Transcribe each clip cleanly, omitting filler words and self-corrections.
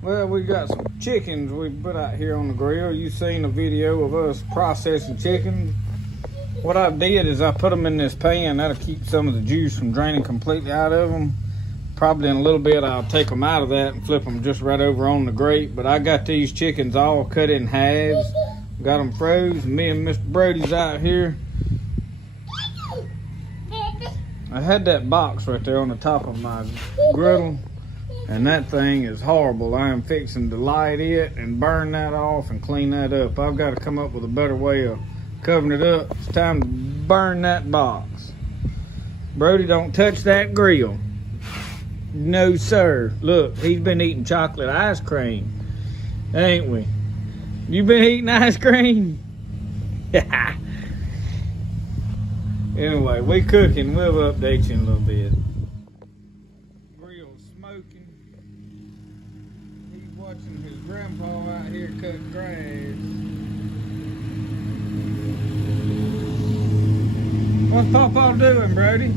Well, we got some chickens we put out here on the grill. You've seen a video of us processing chickens. What I did is I put them in this pan. That'll keep some of the juice from draining completely out of them. Probably in a little bit I'll take them out of that and flip them just right over on the grate. But I got these chickens all cut in halves. Got them froze. Me and Mr. Brody's out here. I had that box right there on the top of my griddle, and that thing is horrible. I am fixing to light it and burn that off and clean that up. I've got to come up with a better way of covering it up. It's time to burn that box. Brody, don't touch that grill. No, sir. Look, he's been eating chocolate ice cream, ain't we? You been eating ice cream? Anyway, we cooking. We'll update you in a little bit. Grill's smoking. He's watching his grandpa out here cut grass. What's Pawpaw doing, Brody?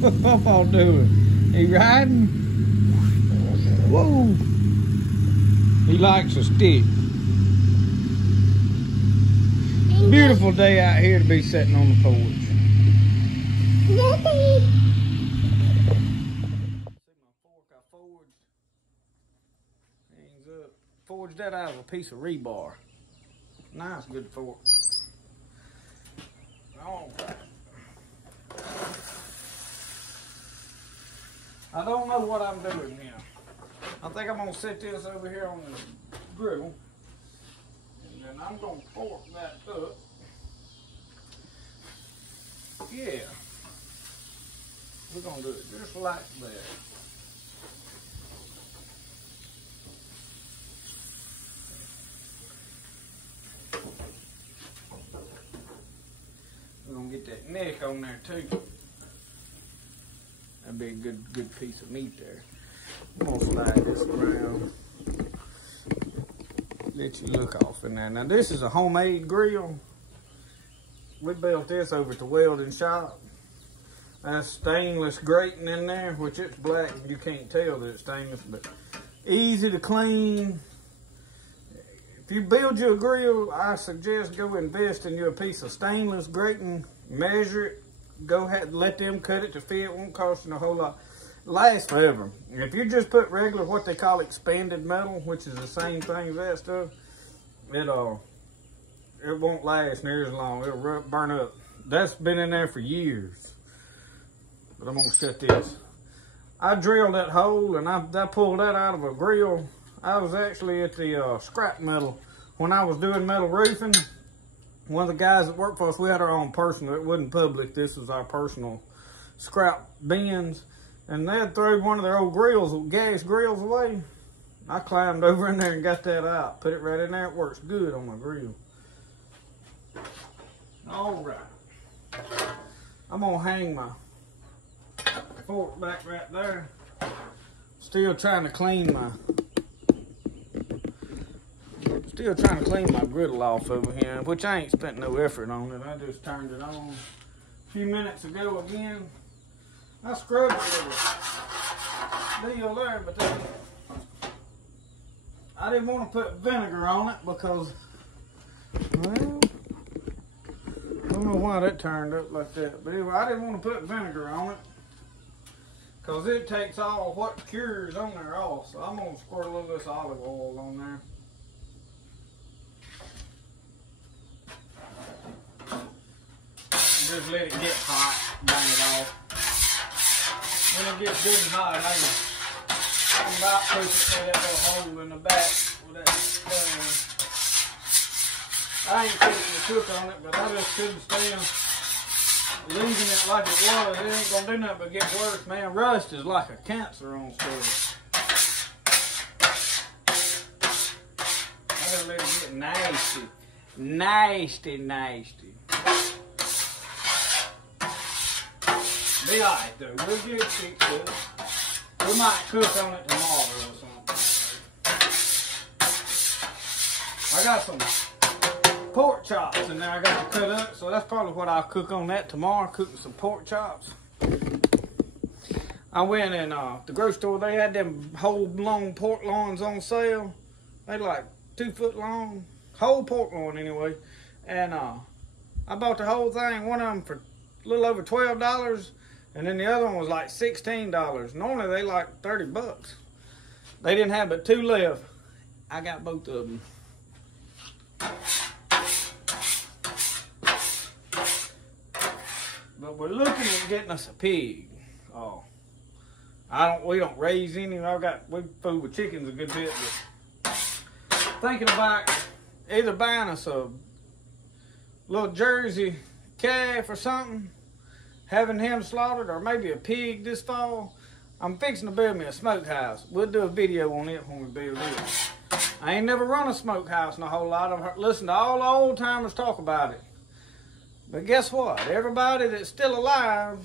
What's Pawpaw doing? He riding? Whoa! He likes a stick. Beautiful day out here to be sitting on the porch. See my fork I forged. Hangs up. Forged that out of a piece of rebar. Nice, good fork. All right. I don't know what I'm doing here. I think I'm gonna set this over here on the griddle. And I'm going to fork that up. Yeah. We're going to do it just like that. We're going to get that neck on there too. That'd be a good piece of meat there. I'm going to slide this around. Let you look off in there. Now this is a homemade grill. We built this over at the welding shop. That's stainless grating in there, which it's black. You can't tell that it's stainless, but easy to clean. If you build you a grill, I suggest go invest in you a piece of stainless grating. Measure it. Go ahead and let them cut it to fit. It won't cost you a whole lot. Lasts forever. If you just put regular, what they call expanded metal, which is the same thing as that stuff, it won't last near as long. It'll burn up. That's been in there for years. But I'm gonna shut this. I drilled that hole and I pulled that out of a grill. I was actually at the scrap metal when I was doing metal roofing. One of the guys that worked for us, we had our own personal. It wasn't public. This was our personal scrap bins. And they had thrown one of their old grills, gas grills away. I climbed over in there and got that out. Put it right in there. It works good on my grill. All right. I'm going to hang my fork back right there. Still trying to clean my griddle off over here, which I ain't spent no effort on it. I just turned it on a few minutes ago again. I scrubbed it with a deal there, but I didn't want to put vinegar on it because, well, I don't know why that turned up like that. But anyway, I didn't want to put vinegar on it because it takes all what cures on there off. So I'm going to squirt a little of this olive oil on there. Just let it get hot, burn it off. When it gets good and hot, I can about push it through that little hole in the back with that thing. I ain't fixing to cook on it, but I just couldn't stand leaving it like it was. It ain't gonna do nothing but get worse, man. Rust is like a cancer on stuff. I gotta let it get nasty. Nasty, nasty. Be alright though, we'll get it fixed up. We might cook on it tomorrow or something. I got some pork chops in there I got to cut up, so that's probably what I'll cook on that tomorrow, cooking some pork chops. I went in the grocery store. They had them whole long pork loins on sale. They like 2 foot long, whole pork loin anyway. And I bought the whole thing. One of them for a little over $12, and then the other one was like $16. Normally they like 30 bucks. They didn't have but 2 left. I got both of them. But we're looking at getting us a pig. Oh, we don't raise any. We fool with chickens a good bit, but thinking about either buying us a little Jersey calf or something, having him slaughtered, or maybe a pig this fall. I'm fixing to build me a smokehouse. We'll do a video on it when we build it. I ain't never run a smokehouse in a whole lot. I've listened to all the old timers talk about it. But guess what? Everybody that's still alive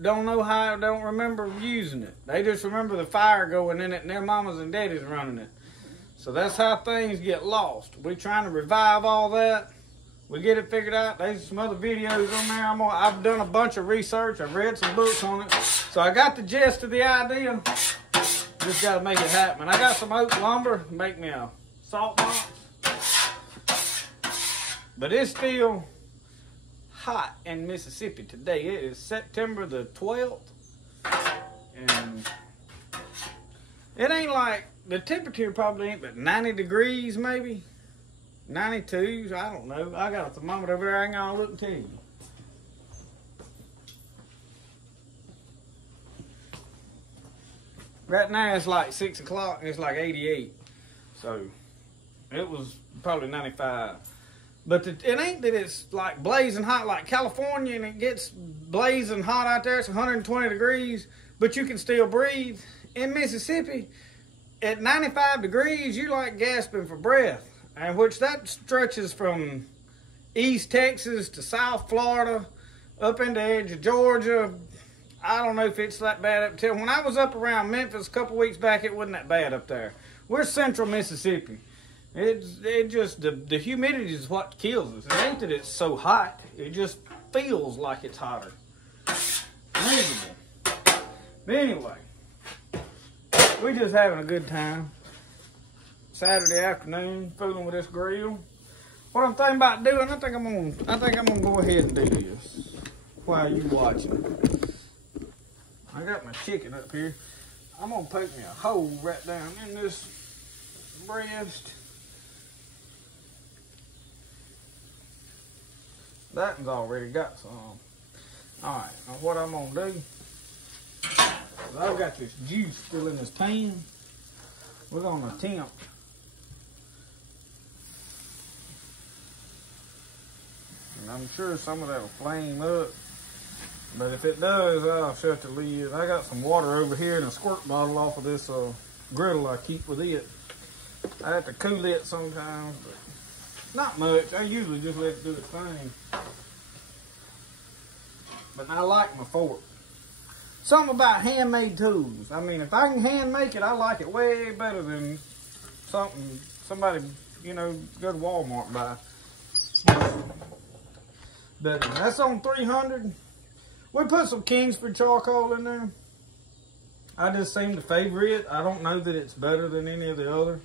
don't remember using it. They just remember the fire going in it and their mamas and daddies running it. So that's how things get lost. We're trying to revive all that. We get it figured out. There's some other videos on there. I've done a bunch of research. I've read some books on it. So I got the gist of the idea. Just got to make it happen. I got some oak lumber to make me a salt box. But it's still hot in Mississippi today. It is September the 12th. And it ain't like, the temperature probably ain't but 90 degrees maybe. 92, I don't know. I got a thermometer over there. I ain't gonna look and tell you. Right now it's like 6 o'clock and it's like 88. So it was probably 95. But it ain't that it's like blazing hot like California and it gets blazing hot out there. It's 120 degrees, but you can still breathe. In Mississippi, at 95 degrees, you like gasping for breath. And which that stretches from East Texas to South Florida, up into the edge of Georgia. I don't know if it's that bad up till when I was up around Memphis a couple weeks back, it wasn't that bad up there. We're central Mississippi. It just, the humidity is what kills us. It ain't that it's so hot. It just feels like it's hotter. Miserable. But anyway, we're just having a good time. Saturday afternoon, fooling with this grill. What I'm thinking about doing, I think I'm gonna go ahead and do this while you watching. I got my chicken up here. I'm gonna poke me a hole right down in this breast. That one's already got some. All right, now what I'm gonna do is I've got this juice still in this pan. We're gonna attempt and I'm sure some of that will flame up, but if it does, I'll shut the lid. I got some water over here in a squirt bottle off of this griddle I keep with it. I have to cool it sometimes, but not much. I usually just let it do its thing. But I like my fork. Something about handmade tools. I mean, if I can hand make it, I like it way better than something somebody, go to Walmart buy. But that's on 300. We put some Kingsford charcoal in there. I just seem to favor it. I don't know that it's better than any of the other.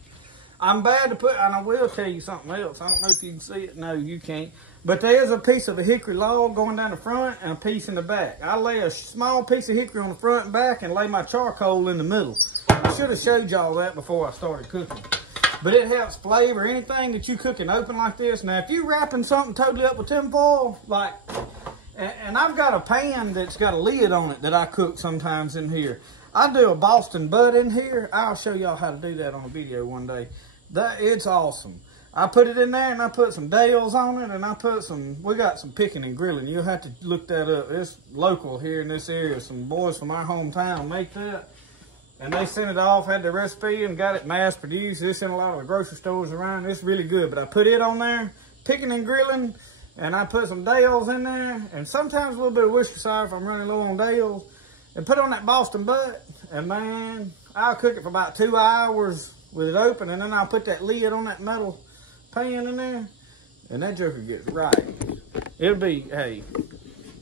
I'm bad to put, and I will tell you something else. I don't know if you can see it. No, you can't. But there's a piece of a hickory log going down the front and a piece in the back. I lay a small piece of hickory on the front and back and lay my charcoal in the middle. I should have showed y'all that before I started cooking. But it helps flavor anything that you cooking open like this. Now, if you're wrapping something totally up with tinfoil, like, and I've got a pan that's got a lid on it that I cook sometimes in here. I do a Boston butt in here. I'll show y'all how to do that on a video one day. It's awesome. I put it in there and I put some Dales on it and I put we got some picking and grilling. You'll have to look that up. It's local here in this area. Some boys from our hometown make that. And they sent it off, had the recipe and got it mass produced. It's in a lot of the grocery stores around. It's really good. But I put it on there, picking and grilling, and I put some Dales in there and sometimes a little bit of Worcestershire if I'm running low on Dales. And put on that Boston butt. And man, I'll cook it for about 2 hours with it open, and then I'll put that lid on that metal pan in there, and that joker gets right. It'll be, hey,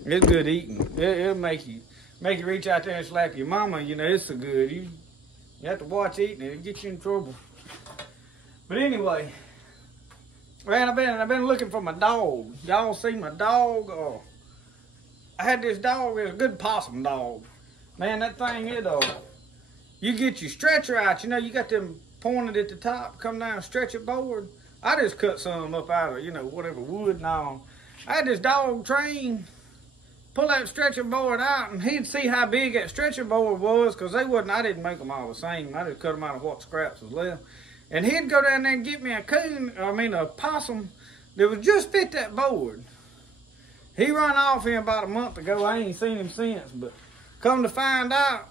it's good eating. It'll make you, make you reach out there and slap your mama, you know, it's so good. You have to watch eating it. It'll get you in trouble. But anyway, man, I've been looking for my dog. Y'all see my dog? Oh, I had this dog. It's a good possum dog. Man, that thing, you get your stretcher out. You know, you got them pointed at the top, come down, stretch it board. I just cut some up out of, you know, whatever wood and all. I had this dog trained, pull that stretcher board out, and he'd see how big that stretcher board was, because I didn't make them all the same. I just cut them out of what scraps was left. And he'd go down there and get me a possum that would just fit that board. He run off here about a month ago. I ain't seen him since, but come to find out,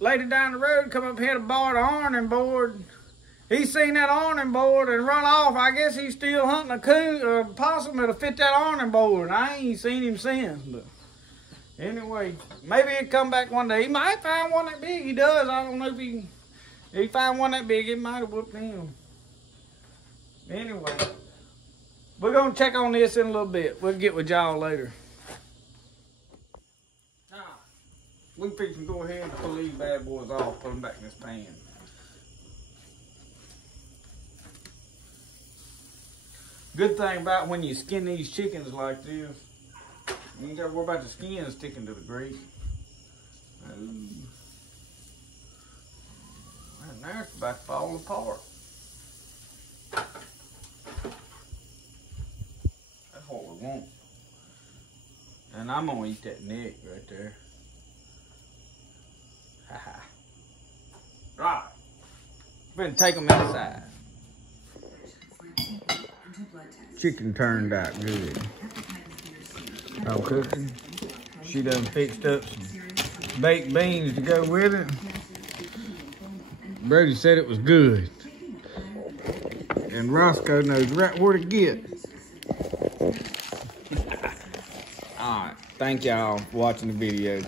lady down the road come up here to borrow the ironing board. He seen that ironing board and run off. I guess he's still hunting a possum that'll fit that ironing board. I ain't seen him since, but anyway, maybe he'll come back one day. He might find one that big. He does. I don't know if he find one that big. It might have whooped him. Anyway, we're gonna check on this in a little bit. We'll get with y'all later. Now, we can go ahead and pull these bad boys off, put them back in this pan. Good thing about when you skin these chickens like this, you ain't got to worry about the skin sticking to the grease. Man, now it's about to fall apart. That's what we want. And I'm going to eat that neck right there. Ha-ha. Right. We're going to take them inside. Chicken turned out good. I'm cooking. She done fixed up some baked beans to go with it. Brody said it was good. And Roscoe knows right where to get. Alright, thank y'all for watching the video.